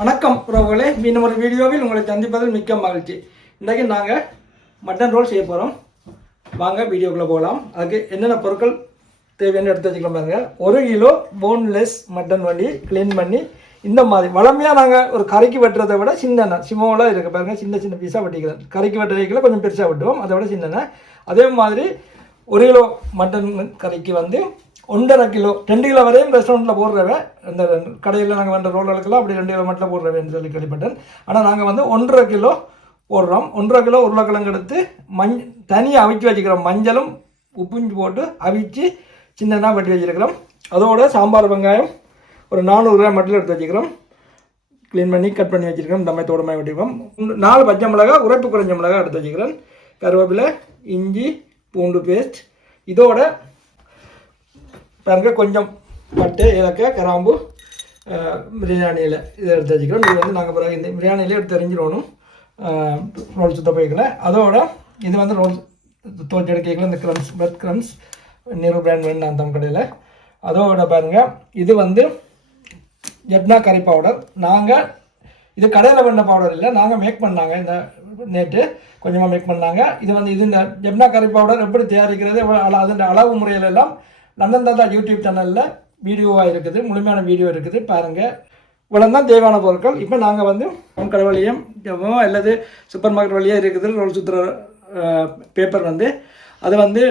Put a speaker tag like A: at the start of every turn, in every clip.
A: வணக்கம் உறவுகளே. மீண்டும் ஒரு வீடியோவில் உங்களை சந்திப்பதில் மிக்க மகிழ்ச்சி. இன்றைக்கு நாங்கள் மட்டன் ரோல் செய்ய போகிறோம் வாங்க வீடியோக்குள்ளே போகலாம். அதுக்கு என்னென்ன பொருட்கள் தேவைன்னு எடுத்து வச்சுக்கலாம் பாருங்க. ஒரு கிலோ போன்லெஸ் மட்டன் வண்டி க்ளீன் பண்ணி இந்த மாதிரி வளமையாக நாங்கள் ஒரு கறிக்கு வெட்டுறதை விட சின்ன சிமோவில் இருக்குது பாருங்கள் சின்ன சின்ன பீஸாக வெட்டிக்கிறேன். கறிக்கு வெட்டுறதுக்குள்ள கொஞ்சம் பெருசாக வெட்டுவோம். அதை விட சின்ன அதே மாதிரி ஒரு கிலோ மட்டன் கறிக்கு வந்து ஒன்றரை கிலோ ரெண்டு கிலோ வரையும் ரெஸ்டாரண்ட்டில் போடுறவன் இந்த கடையில் நாங்கள் வந்த ரோல்களுக்கெல்லாம் அப்படி ரெண்டு கிலோ மட்டும் போடுறவேன்னு சொல்லி கேள்விப்பட்டேன். ஆனால் நாங்கள் வந்து ஒன்றரை கிலோ போடுறோம். ஒன்றரை கிலோ உருளைக்கிழங்கு எடுத்து மஞ் தனியாக அவிச்சு வச்சுக்கிறோம். மஞ்சளும் உப்புஞ்சு போட்டு அவிச்சு சின்னதாக வெட்டி வச்சுருக்கிறோம். அதோட சாம்பார் வெங்காயம் ஒரு நானூறு கிராம் மட்டும் எடுத்து வச்சுக்கிறோம். க்ளீன் பண்ணி கட் பண்ணி வச்சுருக்கோம் தம்மைத்தோடமாக வெட்டிக்கிறோம் நாலு பச்சை மிளகா உரைப்பு குறைஞ்ச மிளகா எடுத்து வச்சுக்கிறேன். கருவேப்பிலை இஞ்சி பூண்டு பேஸ்ட் இதோட பாருங்க கொஞ்சம் பட்டை ஏலக்காய் கிராம்பு பிரியாணியில் இதை எடுத்து வச்சுக்கிறோம். இது வந்து நாங்கள் பிறகு இந்த பிரியாணி எடுத்து தெரிஞ்சிடணும். ரோல் சுத்த போய்க்கல அதோட இது வந்து ரோல் தோச்சு எடுக்கல இந்த க்ரம்ஸ் பட் க்ரம்ஸ் நிறு பிராண்ட் வேணும் அந்த கடையில். அதோட பாருங்கள் இது வந்து ஜட்னா கறி பவுடர் நாங்கள் இது கடையில் பண்ண பவுடர் இல்லை. நாங்கள் மேக் பண்ணாங்க. இந்த நேற்று கொஞ்சமாக மேக் பண்ணாங்க. இது வந்து இது இந்த ஜப்னா கறி பவுடர் எப்படி தயாரிக்கிறது அதன் அளவு முறையிலெல்லாம் எல்லாம் தாத்தா யூடியூப் சேனலில் வீடியோவாக இருக்குது முழுமையான வீடியோ இருக்குது பாருங்கள் இவ்வளோதான் தேவையான பொருட்கள். இப்போ நாங்கள் வந்து ஹோம் கடை வழியும் அல்லது சூப்பர் மார்க்கெட் வழியாக இருக்குது ரோல் சுற்றுற பேப்பர் வந்து அது வந்து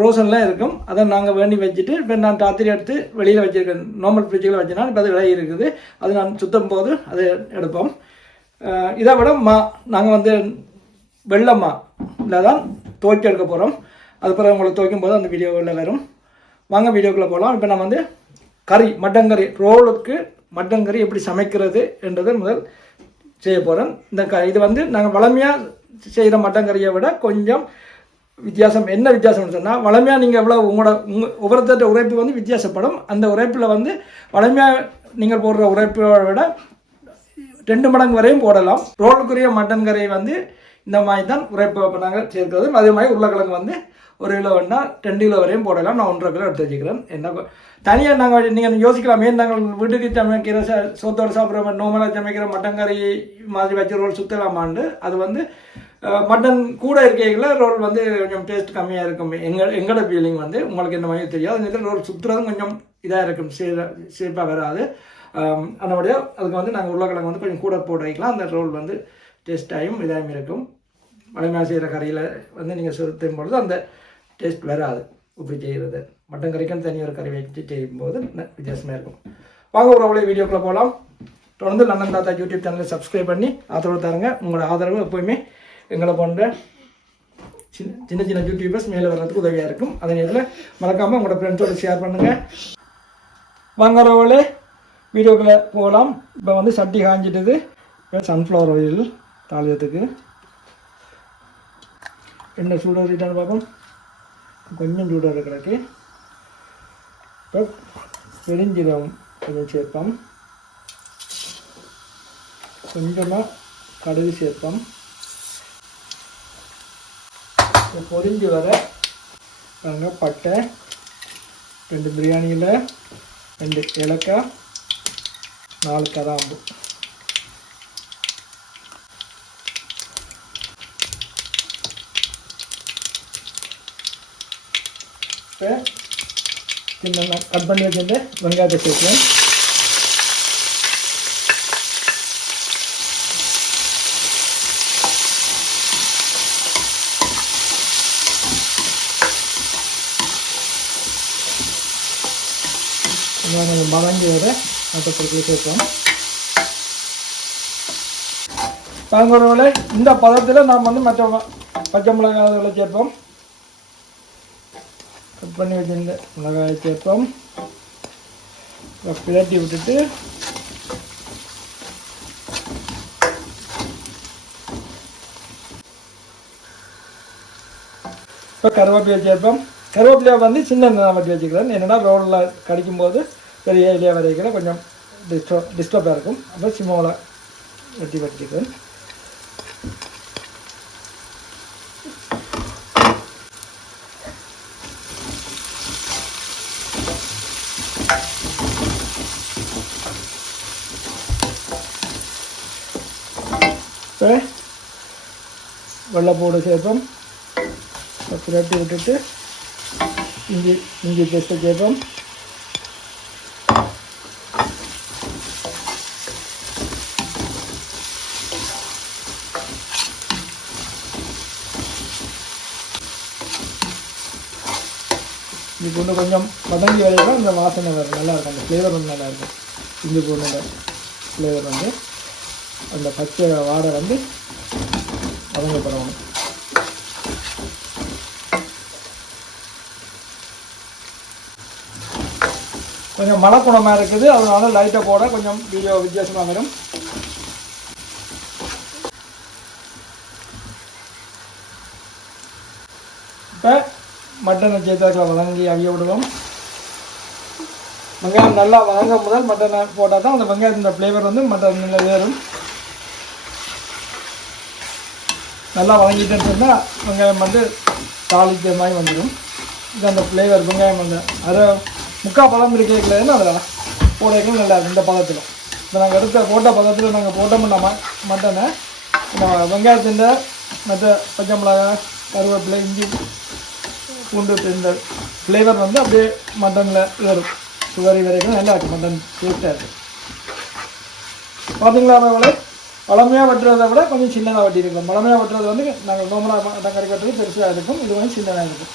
A: ரோசன்லாம் இருக்கும். அதை நாங்கள் வேண்டி வச்சுட்டு இப்போ நான் ராத்திரி எடுத்து வெளியில் வச்சுருக்கேன். நார்மல் ஃப்ரிட்ஜில் வச்சுனா இப்போ அது விலை இருக்குது. அது நான் சுத்தம் போது அதை எடுப்போம். இதை விட மா நாங்கள் வந்து வெள்ளம்மா இல்லை தான் துவைக்க எடுக்க போகிறோம் அதுக்கப்புறம் உங்களுக்கு துவைக்கும் போது அந்த வீடியோவில் வரும். வாங்க வீடியோக்குள்ளே போகலாம் இப்போ நம்ம வந்து கறி மட்டன் கறி ரோலுக்கு மட்டன் கறி எப்படி சமைக்கிறது என்றதை முதல் செய்ய போகிறேன் இந்த க இது வந்து நாங்கள் வளமையாக செய்கிற மட்டன் கறியை விட கொஞ்சம் வித்தியாசம் என்ன வித்தியாசம்னு சொன்னால் வளமையாக நீங்கள் எவ்வளோ உங்களோட உங்க ஒவ்வொருத்தட்ட உரைப்பு வந்து வித்தியாசப்படும். அந்த உரைப்பில் வந்து வளமையாக நீங்கள் போடுற உரைப்பை விட ரெண்டு மடங்கு வரையும் போடலாம். ரோலுக்குரிய மட்டன் கறி வந்து இந்த மாதிரி தான் உரைப்பு நாங்கள் சேர்க்கிறது அதே மாதிரி உருளைக்கிழங்கு வந்து ஒரு கிலோ வேணால் ரெண்டு கிலோ வரையும் போடலாம். நான் ஒன்றரை கிலோ எடுத்து வச்சுக்கிறேன். என்ன தனியாக நாங்கள் நீங்கள் யோசிக்கலாமே. நாங்கள் வீட்டுக்கு சமைக்கிற ச சோத்தோடு சாப்பிட்ற மாதிரி நோமலாக சமைக்கிற மட்டன் கறி மாதிரி வச்சு ரோல் சுற்றலாமாண்டு அது வந்து மட்டன் கூட இருக்கைகள ரோல் வந்து கொஞ்சம் டேஸ்ட் கம்மியாக இருக்கும். எங்கள் எங்களோட ஃபீலிங் வந்து உங்களுக்கு இந்த மாதிரி தெரியாது. அந்த ரோல் சுற்றுறதும் கொஞ்சம் இதாக இருக்கும். சீர சீப்பாக வராது. அதனுடைய அதுக்கு வந்து நாங்கள் உருளைக்கிழங்கு வந்து கொஞ்சம் கூட போட்டு வைக்கலாம். அந்த ரோல் வந்து டேஸ்டாகவும் இதாகவும் இருக்கும். வளமையாக செய்கிற கறியில் வந்து நீங்கள் சுருத்தும் பொழுது அந்த டேஸ்ட் வராது இப்படி செய்கிறது மட்டன் கறிக்குன்னு தனி ஒரு கறி வச்சு செய்யும்போது வித்தியாசமாக இருக்கும். வாங்க ஒரு அவ்வளோ வீடியோக்குள்ளே போகலாம் தொடர்ந்து லண்டன் தாத்தா யூடியூப் சேனலை சப்ஸ்கிரைப் பண்ணி ஆதரவு தருங்க. உங்களோட ஆதரவு எப்போயுமே எங்களை போன்ற சின்ன சின்ன சின்ன யூடியூபர்ஸ் மேலே வர்றதுக்கு உதவியாக இருக்கும். அதே நேரத்தில் மறக்காமல் உங்களோட ஃப்ரெண்ட்ஸோட ஷேர் பண்ணுங்கள் வாங்குறவங்களே வீடியோக்குள்ளே போகலாம் இப்போ வந்து சட்டி காஞ்சிட்டது. இப்போ சன்ஃப்ளவர் ஆயில் தாளியத்துக்கு. எண்ணெய் சூடாகிட்டான்னு பார்ப்போம் கொஞ்சம் சூடாக கிடக்கு இப்போ பெருஞ்சீரகம் கொஞ்சம் சேர்ப்போம். கொஞ்சமாக கடுகு சேர்ப்போம். பொரிஞ்சு வர பாருங்க பட்டை ரெண்டு பிரியாணியில் ரெண்டு இலக்காய் நாலு கராம்பு இப்போ சின்ன கட் பண்ணி வச்சிருந்து வெங்காயத்தை சேர்க்கலாம் வெங்காயம் மதங்கி வர மற்ற சேர்க்கலாம் இந்த பதத்தில் நாம் வந்து மற்ற பச்சை மிளகாய்களை சேர்ப்போம். கட் பண்ணி வச்சுருந்த மிளகாயை சேர்ப்போம் பிளட்டி விட்டுட்டு இப்போ கருவேப்பிலை சேர்ப்போம் கருவேப்பிலையை வந்து சின்ன நான் வட்டி வச்சுக்கிறேன். என்னென்னா ரோடில் கடிக்கும்போது பெரிய இலையாக வரைக்கிற கொஞ்சம் டிஸ்டர்ப் டிஸ்டர்பாக இருக்கும். அப்போ சிம்மோவில் வெட்டி வச்சுக்கிறேன் இப்போ வெள்ளைப்பூடு சேர்ப்போம். இப்போ புரட்டி விட்டுட்டு இஞ்சி இஞ்சி பேஸ்ட்டை சேர்ப்போம். இஞ்சி பூண்டு கொஞ்சம் வதங்கி வரைக்கும் அந்த வாசனை வரும். நல்லா இருக்கும். அந்த ஃப்ளேவர் வந்து நல்லா இருக்கும். இஞ்சி பூண்டோட ஃப்ளேவர் வந்து அந்த பச்சை வாடை வந்து பரவாயில்ல கொஞ்சம் மழை குணமாக இருக்குது. அதனால லைட்டை போட கொஞ்சம் வீடியோ வித்தியாசமாக வரும். இப்போ மட்டனை சேர்த்தாக்கில் வதங்கி அவிய விடுவோம். வெங்காயம் நல்லா வதங்க முதல் மட்டனை போட்டால் தான் அந்த வெங்காயத்தின் ஃப்ளேவர் வந்து மட்டன் நல்லா வேறும் நல்லா வதங்கிட்டேன்னு சொன்னால் வெங்காயம் வந்து தாளித்த மாதிரி வந்துடும் இது அந்த ஃப்ளேவர் வெங்காயம் வந்து. அதை முக்கால் பழம் இருக்கேன்னு அதில்? போடைக்கும் நல்லா இந்த பதத்தில். இப்போ நாங்கள் எடுத்த போட்ட பதத்தில் நாங்கள் போட்டோம்னா ம மட்டனை. வெங்காயத்தின் மற்ற பச்சை மிளகாய் கருவேப்பிலை இஞ்சி பூண்டு இந்த ஃப்ளேவர் வந்து அப்படியே மட்டனில் வரும். சுகரி வரைக்கும் நல்லா இருக்கும் மட்டன் டேஸ்ட்டாக இருக்கும் பார்த்தீங்களா அவளை பழமையாக வெட்டுறதை விட கொஞ்சம் சின்னதாக வெட்டியிருக்கோம். பழமையாக வெட்டுறது வந்து நாங்கள் நோமலாக மட்டன் கட்டுறது பெருசாக இருக்கும் இது கொஞ்சம் சின்னதாக இருக்கும்.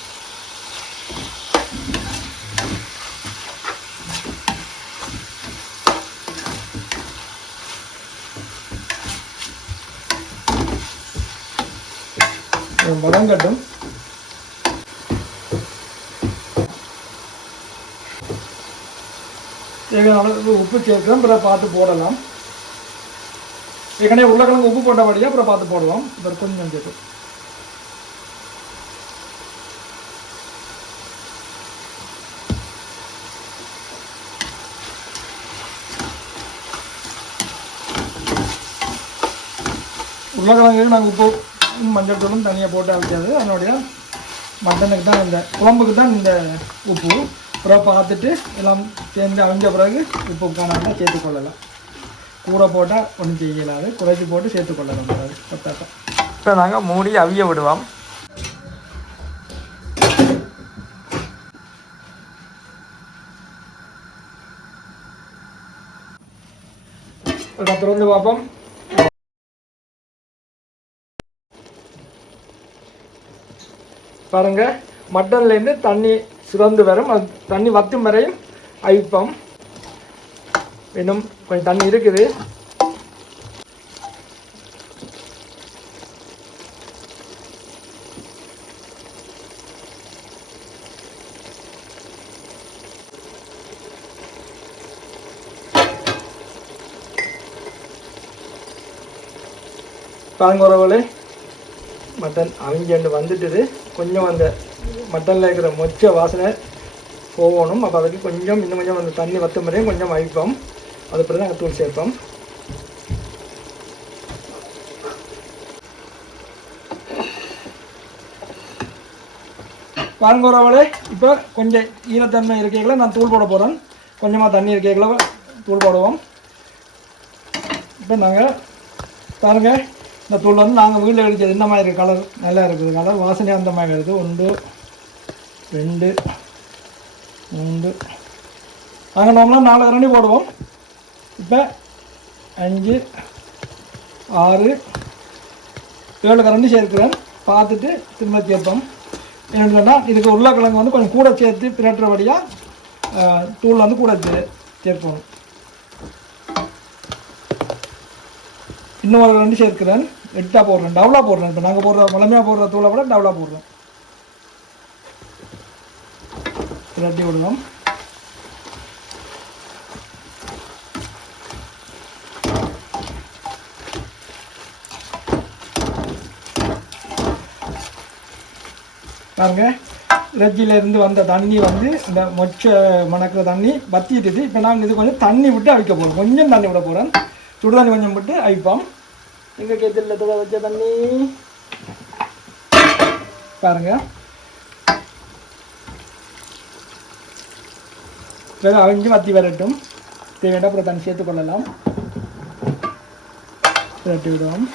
A: வதங்கட்டும் தேவையான அளவுக்கு உப்பு சேர்க்கிறோம் பிறகு பார்த்து போடலாம். ஏற்கனவே உருளைக்கிழங்கு உப்பு போட்டபடியாக அப்புறம் பார்த்து போடுவோம். இப்போ கொஞ்சம் கேட்டு. உருளைக்கிழங்கு நாங்கள் உப்பு மஞ்சள் தூளும் தனியாக போட்டு அவிக்காது. அதனுடைய மட்டனுக்கு தான் இந்த குழம்புக்கு தான் இந்த உப்பு. அப்புறம் பார்த்துட்டு எல்லாம் சேர்ந்து அவிஞ்ச பிறகு உப்பு காணாமல் சேர்த்துக்கொள்ளலாம் கூரை போட்டால் ஒன்றும் செய்யலாது. குறைச்சி போட்டு சேர்த்துக்கொள்ளலாம் கூடாது கொத்தாட்டம் இப்போ நாங்கள் மூடி அவிய விடுவோம். திறந்து பார்ப்போம். பாருங்க மட்டன்லேருந்து தண்ணி சுரந்து வரும். அது தண்ணி வத்தும் வரையும் அவிப்போம். இன்னும் கொஞ்சம் தண்ணி இருக்குது. பாருங்க உறவுகளே மட்டன் அவிஞ்சண்டு வந்துட்டுது. கொஞ்சம் அந்த மட்டனில் இருக்கிற மொச்ச வாசனை போகணும். அப்போ அதுக்கு கொஞ்சம் இன்னும் கொஞ்சம் அந்த தண்ணி வத்த முறையும் கொஞ்சம் அவிப்போம் அது பிறகு தான் தூள் சேர்ப்போம் பாருங்க உறவுகளே இப்போ கொஞ்சம் ஈரத்தன்மை இருக்கைகளை நான் தூள் போட போகிறேன் கொஞ்சமாக தண்ணி இருக்கைகளை தூள் போடுவோம். இப்போ நாங்கள் பாருங்கள் இந்த தூள் வந்து நாங்கள் வீட்டில் அடித்தது இந்த மாதிரி கலர் நல்லா இருக்குது. கலர் வாசனை அந்த மாதிரி இருக்குது ஒன்று ரெண்டு மூன்று. நாங்கள் நார்மலாக நாலு கரண்டி போடுவோம். இப்போ அஞ்சு ஆறு ஏழு கரண்டி சேர்க்கிறேன். பார்த்துட்டு திரும்ப சேர்ப்போம் என்னென்னு சொன்னால் இதுக்கு உருளைக்கிழங்கு வந்து கொஞ்சம் கூட சேர்த்து பிரட்டுறபடியாக தூள் வந்து கூட சே சேர்க்கணும் இன்னும் ஒரு ரெண்டு சேர்க்கிறேன். எட்டாக போடுறேன். டவுலாக போடுறேன். இப்போ நாங்கள் போடுற முழுமையாக போடுற தூளை விட டவுலாக போடுறோம். பிரட்டி விடுவோம் பாருங்கள் இறைச்சியிலேருந்து வந்த தண்ணி வந்து இந்த மொச்சை மணக்கிற தண்ணி வத்திட்டுது இப்போ நாங்கள் இது கொஞ்சம் தண்ணி விட்டு அவிக்க போகிறோம் கொஞ்சம் தண்ணி விட போகிறேன் சுடு தண்ணி கொஞ்சம் விட்டு அவிப்போம். எங்க கேத்தில் தொட வச்ச தண்ணி? பாருங்கள் வெறும் அவிஞ்சு வத்தி வரட்டும். தேவையான அப்புறம் தண்ணி சேர்த்து கொள்ளலாம். விரட்டி விடுவோம்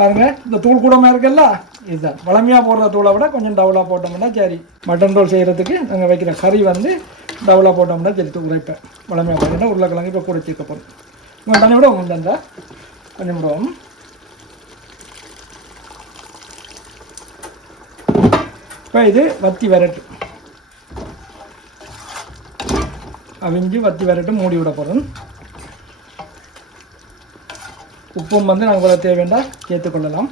A: பாருங்க இந்த தூள் கூடமாக இருக்குல்ல? இதுதான் வளமையாக போடுற தூளை விட கொஞ்சம் டவுலாக போட்டோம்னா சரி. மட்டன் ரோல் செய்கிறதுக்கு நாங்கள் வைக்கிற கறி வந்து டவுலாக போட்டோம்னா சரி தூள் உரைப்பேன் வளமையாக பார்த்தீங்கன்னா உருளைக்கிழங்கு இப்போ கூட சேர்க்க போகிறோம் உங்கள் தண்ணி விட உங்கள் தந்தா கொஞ்சம் விடுவோம். இப்போ இது வத்தி விரட்டு. அவிஞ்சு வத்தி விரட்டு மூடி விட போகிறோம் உப்பும் வந்து நாங்கள் கூட தேவைண்டா ஏற்றுக்கொள்ளலாம்.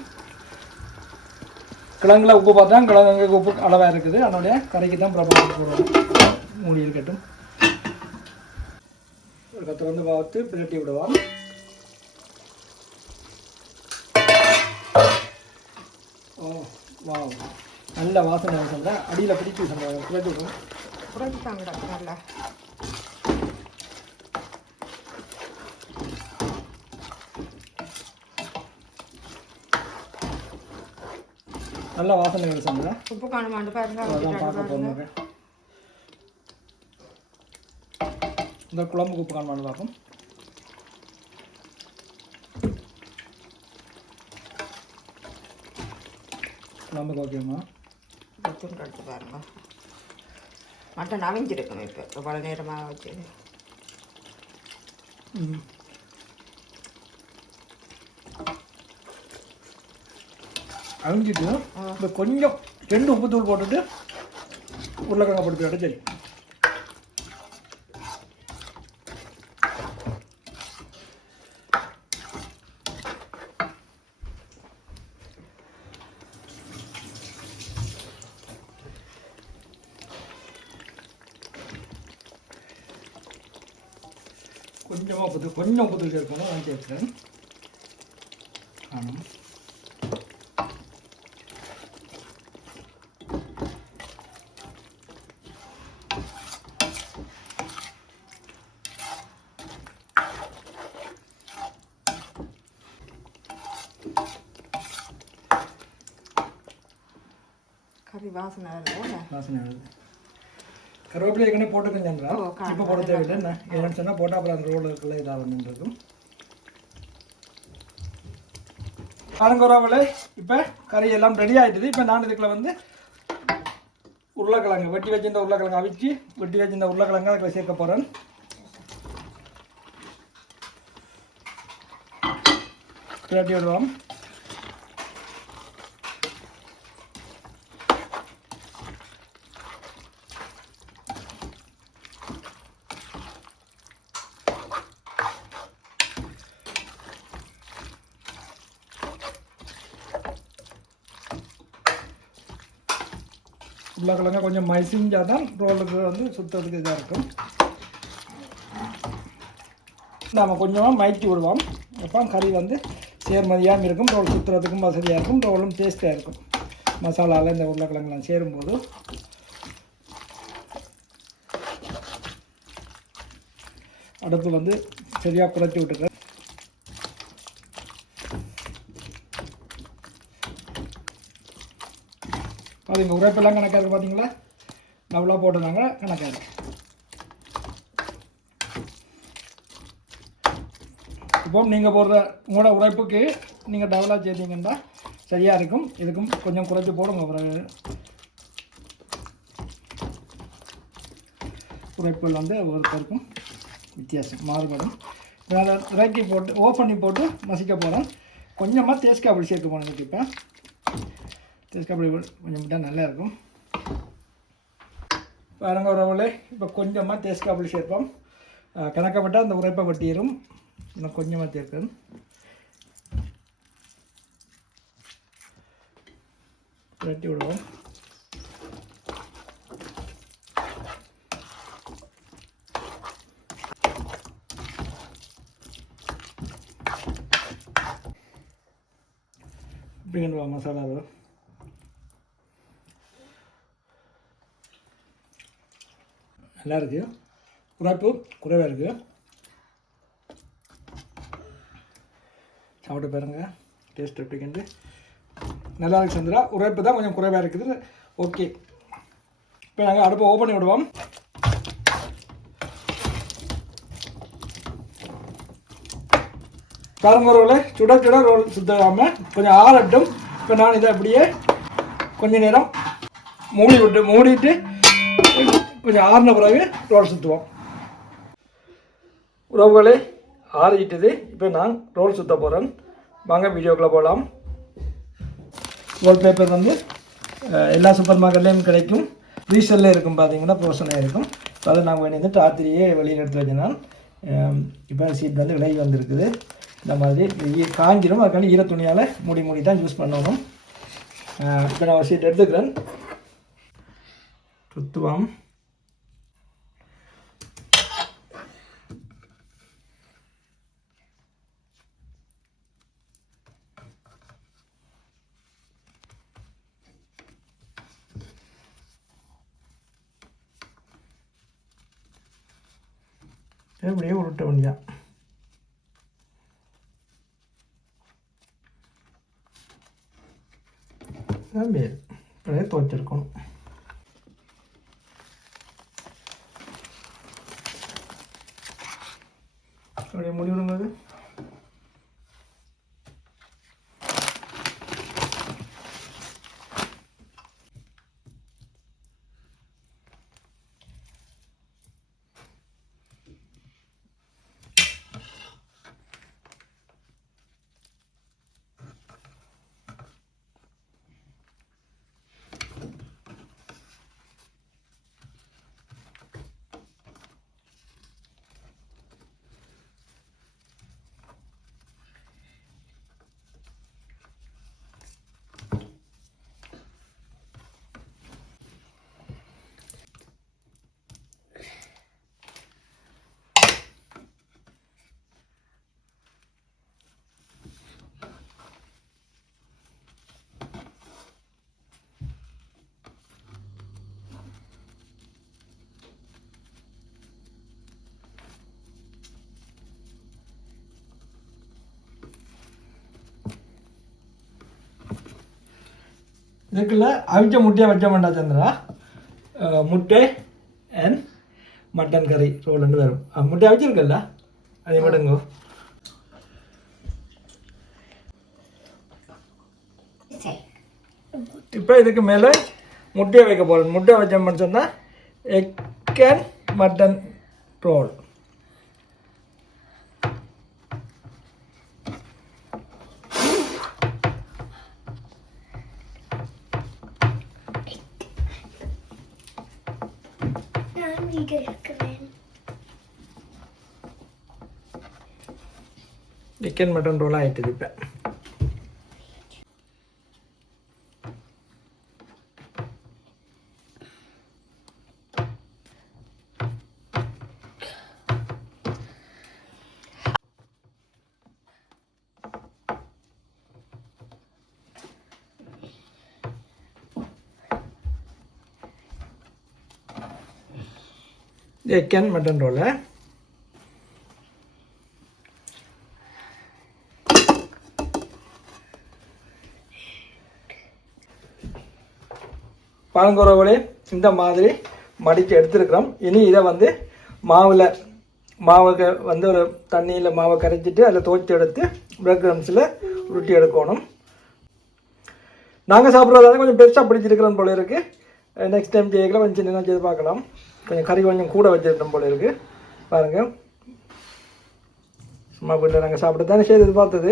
A: கிழங்குல உப்பு பார்த்தா கிழங்கு உப்பு அளவாக இருக்குது. அதனுடைய கரைக்கு தான் பிரபாவம் போடுவோம் மூடி இருக்கட்டும். கத்தை வந்து பார்த்து பிரட்டி விடுவோம். ஓ வா நல்ல வாசனை சொல்கிறேன் அடியில் பிடிச்சி சொல்கிறேன் குறைச்சி விடுவோம்.
B: நல்லா
A: வாசனை சொல்கிறேன்
B: உப்பு காணுமாண்டு பாருங்க
A: பார்க்க போகிறோம் இந்த குழம்புக்கு உப்பு காண்பான்னு பார்ப்போம். குழம்புக்கு ஓகேம்மா
B: வச்சும் கடிச்சு பாருங்க. மட்டன் அவிஞ்சிருக்கணும் இப்போ. இவ்வளோ நேரமாக வச்சு.
A: ம். அழிஞ்சிட்டு இந்த கொஞ்சம் ரெண்டு உப்புத்தூள் போட்டுட்டு உருளைக்கிழங்க போட்டு போயிட்டு சரி. கொஞ்சமாக உப்புத்தூள் கொஞ்சம் உப்புத்தூள் சேர்க்கணும் வாங்கி சேர்க்குறேன் ஆனால்
B: கறி வாசனை இல்லை
A: வாசனை வருது. கருவேப்பிலை ஏற்கனவே
B: காணும்.
A: இப்போ போட தேவையில்லை. என்ன? ஏன்னு சொன்னால் போட்டால் அப்புறம் அந்த ரோடு இருக்குல்ல இதாக வந்துருக்கும் பாருங்க உறவுகளே இப்போ கறி எல்லாம் ரெடி ஆயிட்டுது. இப்போ நான் இதுக்குள்ள வந்து உருளைக்கிழங்கு வெட்டி வச்சிருந்த உருளைக்கிழங்கு அவிச்சு வெட்டி வச்சிருந்த உருளைக்கிழங்கு அதுக்குள்ள சேர்க்க போகிறேன் பிரட்டி விடுவோம்? உருளைக்கிழங்க கொஞ்சம் மசிஞ்சால் தான் ரோலுக்கு வந்து சுத்தத்துக்கு இதாக இருக்கும். நாம் கொஞ்சமாக மயக்கி விடுவோம். அப்போ கறி வந்து சேர்மதியாகவும் இருக்கும் ரோல் சுற்றுறதுக்கும் வசதியாக இருக்கும் ரோலும் டேஸ்ட்டாக இருக்கும். மசாலாவில் இந்த உருளைக்கிழங்குலாம் சேரும்போது. அடுப்பு வந்து சரியாக குறைச்சி விட்டுக்கிறேன் அதுங்க உரைப்பெல்லாம் கணக்காக இருக்குது பார்த்தீங்களா? டபுளாக போட்டுருந்தாங்க கணக்காக. இப்போ நீங்கள் போடுற உங்களோட உழைப்புக்கு நீங்கள் டபுளாக சேர்த்தீங்கன்னா சரியாக இருக்கும். இதுக்கும் கொஞ்சம் குறைச்சி போடுங்க பிறகு உழைப்புகள் வந்து ஒவ்வொருத்தருக்கும் வித்தியாசம் மாறுபடும். நான் இறக்கி போட்டு ஓப்பன் பண்ணி போட்டு மசிக்க போகிறேன் கொஞ்சமாக தேஸ்கா அப்படி சேர்க்க போனேன் இப்போ. தேஸ்கா அப்படி கொஞ்சம் விட்டால் நல்லா இருக்கும் பாருங்க உறவுகளே இப்போ கொஞ்சமாக தேஸ்கா அப்படி சேர்ப்போம் அஹ் கணக்கப்பட்டால் அந்த உரைப்பை வட்டியிரும் இன்னும் கொஞ்சமாக சேர்க்கணும் பிரட்டி விடுவோம் இப்படின்னு மசாலா நல்லா இருக்குது உரைப்பு குறைவாக இருக்குது சாப்பிட்டு பாருங்கள் டேஸ்ட் எப்படிங்கன்னு நல்லா இருக்கு சந்திரா. உரைப்பு தான் கொஞ்சம் குறைவாக இருக்குது. ஓகே இப்போ நாங்கள் அடுப்பை ஓப்பன் பண்ணி விடுவோம். ரோலை சுட சுட ரோல் சுத்தாமல் கொஞ்சம் ஆறட்டும். இப்போ நான் இதை அப்படியே கொஞ்ச நேரம் மூடி விட்டு மூடிட்டு கொஞ்சம் ஆறின பிறகு ரோல் சுற்றுவோம் உறவுகளே ஆறிட்டது இப்போ நான் ரோல் சுத்த போகிறேன் வாங்க வீடியோக்குள்ளே போகலாம் வால்பேப்பர் வந்து எல்லா சூப்பர் மார்க்கெட்லேயும் கிடைக்கும். ரீசெல்லில் இருக்கும் பார்த்தீங்கன்னா ப்ரோஷனாக இருக்கும். இப்போ அதை நான் வேண்டி வந்து ராத்திரியே வெளியில் எடுத்து வச்சேன். இப்போ சீட் வந்து விலகி வந்திருக்குது. இந்த மாதிரி ஈ- காஞ்சிரும். அதுக்காண்டி ஈர துணியால் மூடி மூடி தான் யூஸ் பண்ணணும். இப்போ நான் ஒரு சீட் எடுத்துக்கிறேன். சுத்துவோம். அப்படியே உருட்ட வேண்டியதான் அப்படியே இப்படியே துவைச்சிருக்கணும். அப்படியே முடி இதுக்குள்ள அவிச்ச முட்டையை வைக்க வேண்டாம் சந்திரா. முட்டை அண்ட் மட்டன் கறி ரோல் ரெண்டு வரும் முட்டை அவிச்சிருக்கல்ல? அதே விடுங்க இப்போ இதுக்கு மேலே முட்டையை வைக்க போகிறேன் முட்டை வச்சோம்னு சொன்னால் எக் அண்ட் மட்டன் ரோல்
C: நான் வீடியோ இருக்கிறேன்
A: சிக்கன் மட்டன் ரோலாக ஆகிட்டுது இப்போ. சிக்கன் மட்டன் ரோலை பாலங்குறவுகளே இந்த மாதிரி மடித்து எடுத்துருக்குறோம். இனி இதை வந்து மாவில் மாவை வந்து ஒரு தண்ணியில் மாவை கரைச்சிட்டு அதில் துவைச்சி எடுத்து பிரெட் கிரம்ஸில் உருட்டி எடுக்கணும். நாங்கள் சாப்பிட்றதால கொஞ்சம் பெருசாக பிடிச்சிருக்கிறோம் போல இருக்குது நெக்ஸ்ட் டைம் செய்யக்கலாம் கொஞ்சம் சின்ன செய்து பார்க்கலாம். கொஞ்சம் கறி கொஞ்சம் கூட வச்சுருக்கோம் போல இருக்குது பாருங்கள் சும்மா வீட்டில் நாங்கள் சாப்பிட்டு தானே செய்து பார்த்தது.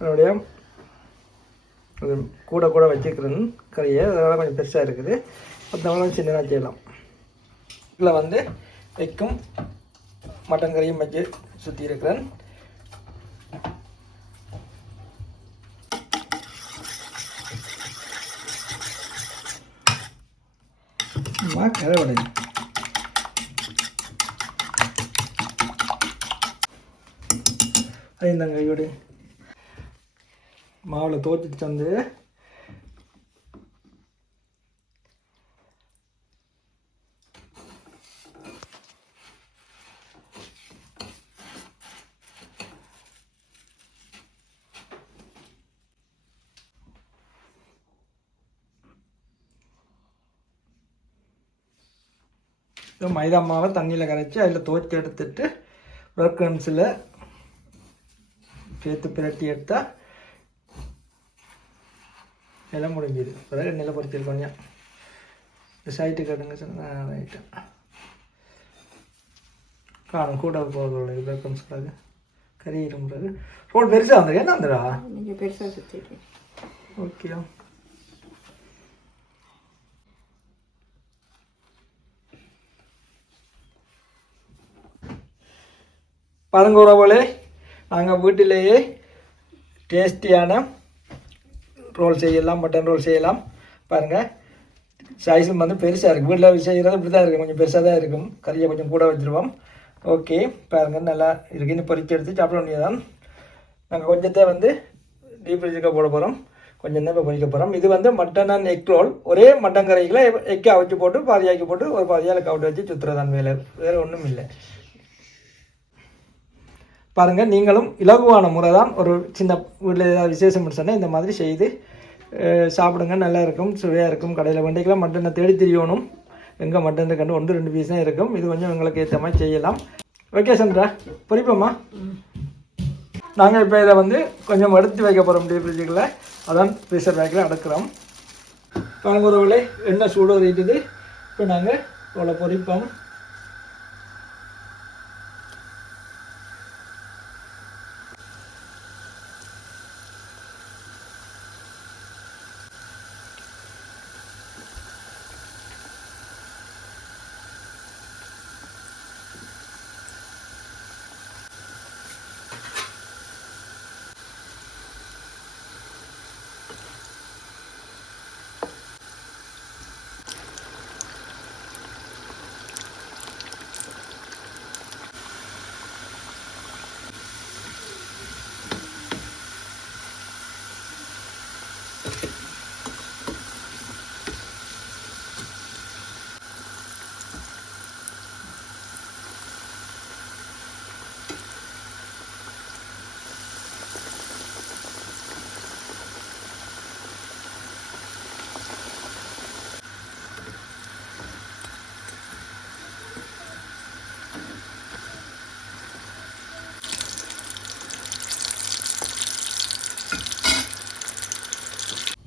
A: என்னுடைய கூட கூட வச்சுக்கிறேன் கறியை அதனால் கொஞ்சம் பெருசாக இருக்குது. அதனால சின்னதாக செய்யலாம். இதில் வந்து வைக்கும் மட்டன் கறியும் வச்சு சுற்றி இருக்கிறேன். கரவடை. அது இந்த கையோடு மாவில் தோச்சிட்டு வந்து மைதா மாவை தண்ணியில் கரைச்சி அதில் துவச்சி எடுத்துட்டு ஒர்க் சேர்த்து பிரட்டி எடுத்தால் எல்லாம் முடிஞ்சுது. பிறகு எண்ணெயில் பொரிச்சல் கொஞ்சம் இந்த சைட்டு கட்டுங்க ரைட்டு காணும் கூட போகிறது வெல்கம் சொல்லுது. கறி இரும்புறது. ரோட் பெருசாக வந்துருக்கு? என்ன வந்துடா
B: நீங்கள் பெருசாக சுற்றிட்டு
A: ஓகே பாருங்க உறவுகளே நாங்கள் வீட்டிலேயே டேஸ்டியான ரோல் செய்யலாம் மட்டன் ரோல் செய்யலாம். பாருங்கள் சைஸும் வந்து பெருசாக இருக்குது வீட்டில் செய்கிறது இப்படி தான் இருக்கும் கொஞ்சம் பெருசாக தான் இருக்கும். கறியை கொஞ்சம் கூட வச்சுருவோம். ஓகே பாருங்கள் நல்லா இருக்குது இன்னும் பொறிச்சு எடுத்து சாப்பிட வேண்டியதான் நாங்கள் கொஞ்சத்தை வந்து டீப் ஃப்ரிட்ஜுக்கு போட போகிறோம் கொஞ்சம் தான் இப்போ பொறிக்க போகிறோம் இது வந்து மட்டன் அண்ட் எக் ரோல் ஒரே மட்டன் கறிகளை எக்கை அவிச்சு போட்டு பாதியாக்கி போட்டு ஒரு பாதியால் கவுட்டு வச்சு சுற்றுறதான் வேலை. வேறு ஒன்றும் இல்லை பாருங்கள் நீங்களும் இலகுவான முறை தான் ஒரு சின்ன வீட்டில் ஏதாவது விசேஷம் சொன்னால் இந்த மாதிரி செய்து சாப்பிடுங்க நல்லா இருக்கும் சுவையாக இருக்கும். கடையில் வண்டிக்கெல்லாம் மட்டனை தேடி திரியணும். எங்கே மட்டன் கண்டு ஒன்று ரெண்டு பீஸ் தான் இருக்கும். இது கொஞ்சம் எங்களுக்கு ஏற்ற மாதிரி செய்யலாம். ஓகே சந்திரா புரிப்போம்மா நாங்கள் இப்போ இதை வந்து கொஞ்சம் எடுத்து வைக்க போகிறோம் டீப் ஃப்ரிட்ஜுக்குள்ள அதான் ப்ரெஷர் பேக்கில் அடுக்கிறோம் பழங்குறவுகளே எண்ணெய் சூடு வரைக்குது இப்போ நாங்கள் இவ்வளோ பொறிப்போம்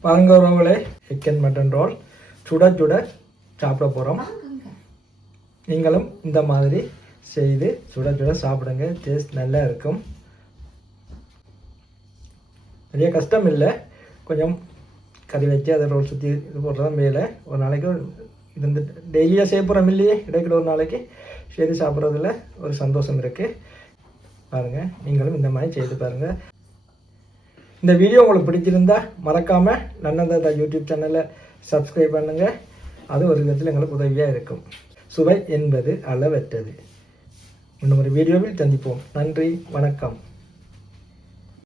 A: பாருங்க உறவுகளே சிக்கன் மட்டன் ரோல் சுட சுட சாப்பிட போகிறோம் நீங்களும் இந்த மாதிரி செய்து சுட சுட சாப்பிடுங்க. டேஸ்ட் நல்லா இருக்கும். நிறைய கஷ்டம் இல்லை. கொஞ்சம் கறி வச்சு அதை ரோல் சுற்றி இது போடுறதான் மேலே. ஒரு நாளைக்கு இது வந்து டெய்லியாக செய்ய போகிறோம் இல்லையே? இடைக்கிட ஒரு நாளைக்கு சரி சாப்பிட்றதுல ஒரு சந்தோஷம் இருக்குது பாருங்கள் நீங்களும் இந்த மாதிரி செய்து பாருங்கள் இந்த வீடியோ உங்களுக்கு பிடிச்சிருந்தா மறக்காமல் நன்னந்தாதா யூடியூப் சேனலை சப்ஸ்கிரைப் பண்ணுங்கள் அது ஒரு விதத்தில் எங்களுக்கு உதவியாக இருக்கும். சுவை என்பது அளவற்றது. இன்னும் ஒரு வீடியோவில் சந்திப்போம். நன்றி வணக்கம்.